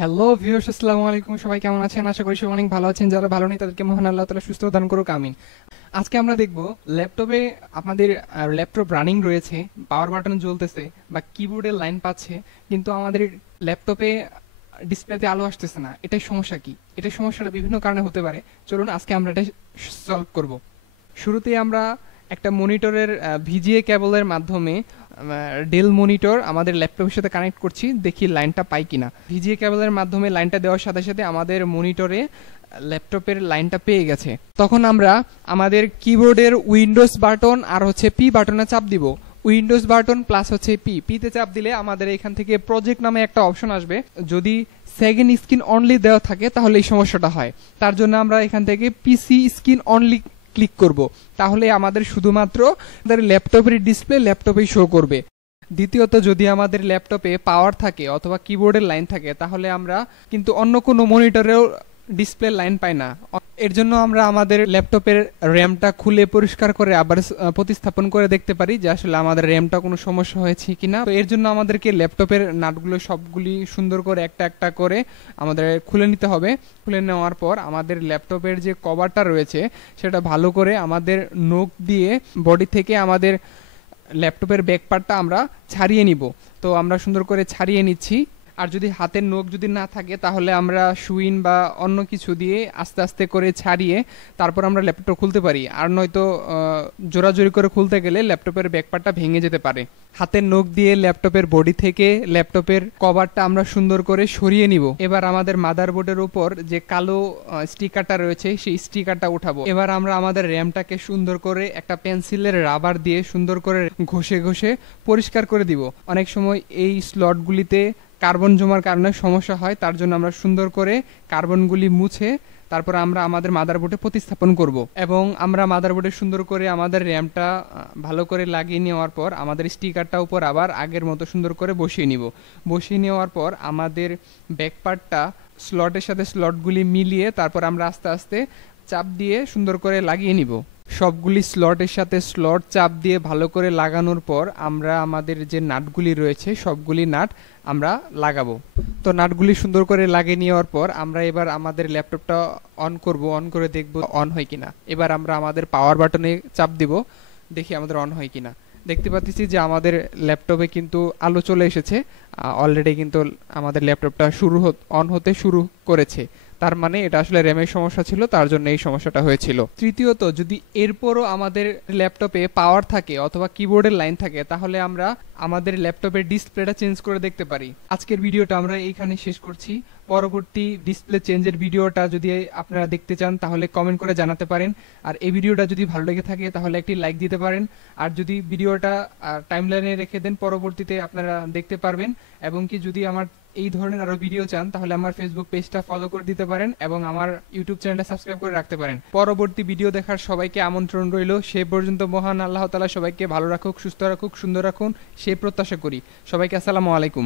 Hello viewers, আসসালামু আলাইকুম। সবাই কেমন আছেন? আশা করি সবাই অনেক ভালো আছেন। যারা ভালো নেই তাদেরকে মহান আল্লাহ তাআলা সুস্থ দান করুক, আমিন। আজকে আমরা দেখব ল্যাপটপে আমাদের ল্যাপটপ রানিং রয়েছে, পাওয়ার বাটন জ্বলতেছে বা কিবোর্ডের লাইন পাচ্ছে, কিন্তু আমাদের ল্যাপটপে ডিসপ্লেতে আলো আসতেছে না। এটার সমস্যা কি? এটার সমস্যাটা বিভিন্ন কারণে হতে পারে। চলুন আজকে আমরা এটা সলভ করব। শুরুতেই আমরা একটা মনিটরের ভিজিএ কেবলের মাধ্যমে ডেল মনিটর আমাদের ল্যাপটপের সাথে কানেক্ট করছি, দেখি লাইনটা পাই কিনা। ভিজিএ কেবলের মাধ্যমে লাইনটা দেওয়ার সাথে সাথে আমাদের মনিটরে ল্যাপটপের লাইনটা পেয়ে গেছে। তখন আমরা আমাদের কিবোর্ডের উইন্ডোজ বাটন আর পি বাটনে চাপ দিব। উইন্ডোজ বাটন প্লাস পিতে চাপ দিলে আমাদের এখান থেকে প্রজেক্ট নামে একটা অপশন আসবে। যদি সেকেন্ড স্ক্রিন অনলি দেওয়া থাকে তাহলে এই সমস্যাটা হয়। তার জন্য আমরা এখান থেকে পিসি স্ক্রিন অনলি ক্লিক করব, তাহলে আমাদের শুধুমাত্র আমাদের ল্যাপটপের ডিসপ্লে ল্যাপটপেই শো করবে। দ্বিতীয়ত, যদি আমাদের ল্যাপটপে পাওয়ার থাকে অথবা কিবোর্ডের লাইন থাকে তাহলে আমরা কিন্তু অন্য কোনো মনিটরেও ডিসপ্লে লাইন পাই না। এর জন্য আমরা আমাদের ল্যাপটপের র্যামটা খুলে পরিষ্কার করে আবার প্রতিস্থাপন করে দেখতে পারি যে আসলে আমাদের র্যামটা কোনো সমস্যা হয়েছে কিনা। তো এর জন্য আমাদেরকে ল্যাপটপের নাটগুলো সবগুলি সুন্দর করে একটা একটা করে আমাদের খুলে নিতে হবে। খুলে নেওয়ার পর আমাদের ল্যাপটপের যে কভারটা রয়েছে সেটা ভালো করে আমাদের নখ দিয়ে বডি থেকে আমাদের ল্যাপটপের ব্যাক পার্টটা আমরা ছাড়িয়ে নিব। তো আমরা সুন্দর করে ছাড়িয়ে নিচ্ছি। আর যদি হাতের নখ যদি না থাকে তাহলে আমরা সুইন বা অন্য কিছু দিয়ে আস্তে আস্তে করে ছাড়িয়ে তারপর আমরা ল্যাপটপটা খুলতে পারি। আর নয়তো জোরাজোরি করে খুলতে গেলে ল্যাপটপের ব্যাকপার্টটা ভেঙে যেতে পারে। হাতের নখ দিয়ে ল্যাপটপের বডি থেকে ল্যাপটপের কভারটা আমরা সুন্দর করে সরিয়ে নিব। এবার আমাদের মাদারবোর্ডের উপর যে কালো স্টিকারটা রয়েছে সেই স্টিকারটা উঠাবো। এবার আমরা আমাদের র্যামটাকে সুন্দর করে একটা পেন্সিলের রাবার দিয়ে সুন্দর করে ঘষে ঘষে পরিষ্কার করে দিব। অনেক সময় এই স্লটগুলিতে কার্বন জমার কারণে সমস্যা হয়, তার জন্য আমরা সুন্দর করে কার্বনগুলি মুছে তারপর আমরা আমাদের মাদারবোর্ডে প্রতিস্থাপন করব। এবং আমরা মাদারবোর্ডে সুন্দর করে আমাদের র্যামটা ভালো করে লাগিয়ে নেওয়ার পর আমাদের স্টিকারটা উপর আবার আগের মতো সুন্দর করে বসিয়ে নিব। বসিয়ে নেওয়ার পর আমাদের ব্যাকপার্টটা স্লটের সাথে স্লটগুলি মিলিয়ে তারপর আমরা আস্তে আস্তে চাপ দিয়ে সুন্দর করে লাগিয়ে নিব। সবগুলি স্লটের সাথে স্লট চাপ দিয়ে ভালো করে লাগানোর পর আমরা আমাদের যে নাটগুলি রয়েছে সবগুলি নাট আমরা লাগাবো। তো নাটগুলি সুন্দর করে লাগিয়ে নেওয়ার পর আমরা এবার আমাদের ল্যাপটপটা অন করব। অন করে দেখব অন হয় কিনা। এবার আমরা আমাদের পাওয়ার বাটনে চাপ দিব, দেখি আমাদের অন হয় কিনা। দেখতে পাচ্ছি যে আমাদের ল্যাপটপে কিন্তু আলো চলে এসেছে। অলরেডি কিন্তু আমাদের ল্যাপটপটা অন হতে শুরু করেছে। তার মানে এটা আসলে র্যামের সমস্যা ছিল, তার জন্য এই সমস্যাটা হয়েছিল। তৃতীয়ত, যদি এরপরও আমাদের ল্যাপটপে পাওয়ার থাকে অথবা কিবোর্ডের লাইন থাকে তাহলে আমরা আমাদের ল্যাপটপের ডিসপ্লেটা চেঞ্জ করে দেখতে পারি। আজকের ভিডিওটা আমরা এইখানে শেষ করছি। পরবর্তী ডিসপ্লে চেঞ্জের ভিডিওটা যদি আপনারা দেখতে চান তাহলে কমেন্ট করে জানাতে পারেন। আর এই ভিডিওটা যদি ভালো লেগে থাকে তাহলে একটি লাইক দিতে পারেন। আর যদি ভিডিওটা টাইমলাইনে রেখে দেন পরবর্তীতে আপনারা দেখতে পারবেন। এবং কি যদি আমার এই ধরনের আরো ভিডিও চান তাহলে আমার ফেসবুক পেজটা ফলো করে দিতে পারেন এবং আমার ইউটিউব চ্যানেলটা সাবস্ক্রাইব করে রাখতে পারেন। পরবর্তী ভিডিও দেখার সবাইকে আমন্ত্রণ রইল। সে পর্যন্ত মহান আল্লাহ তাআলা সবাইকে ভালো রাখুক, সুস্থ রাখুক, সুন্দর রাখুন সেই প্রত্যাশা করি। সবাইকে আসসালামু আলাইকুম।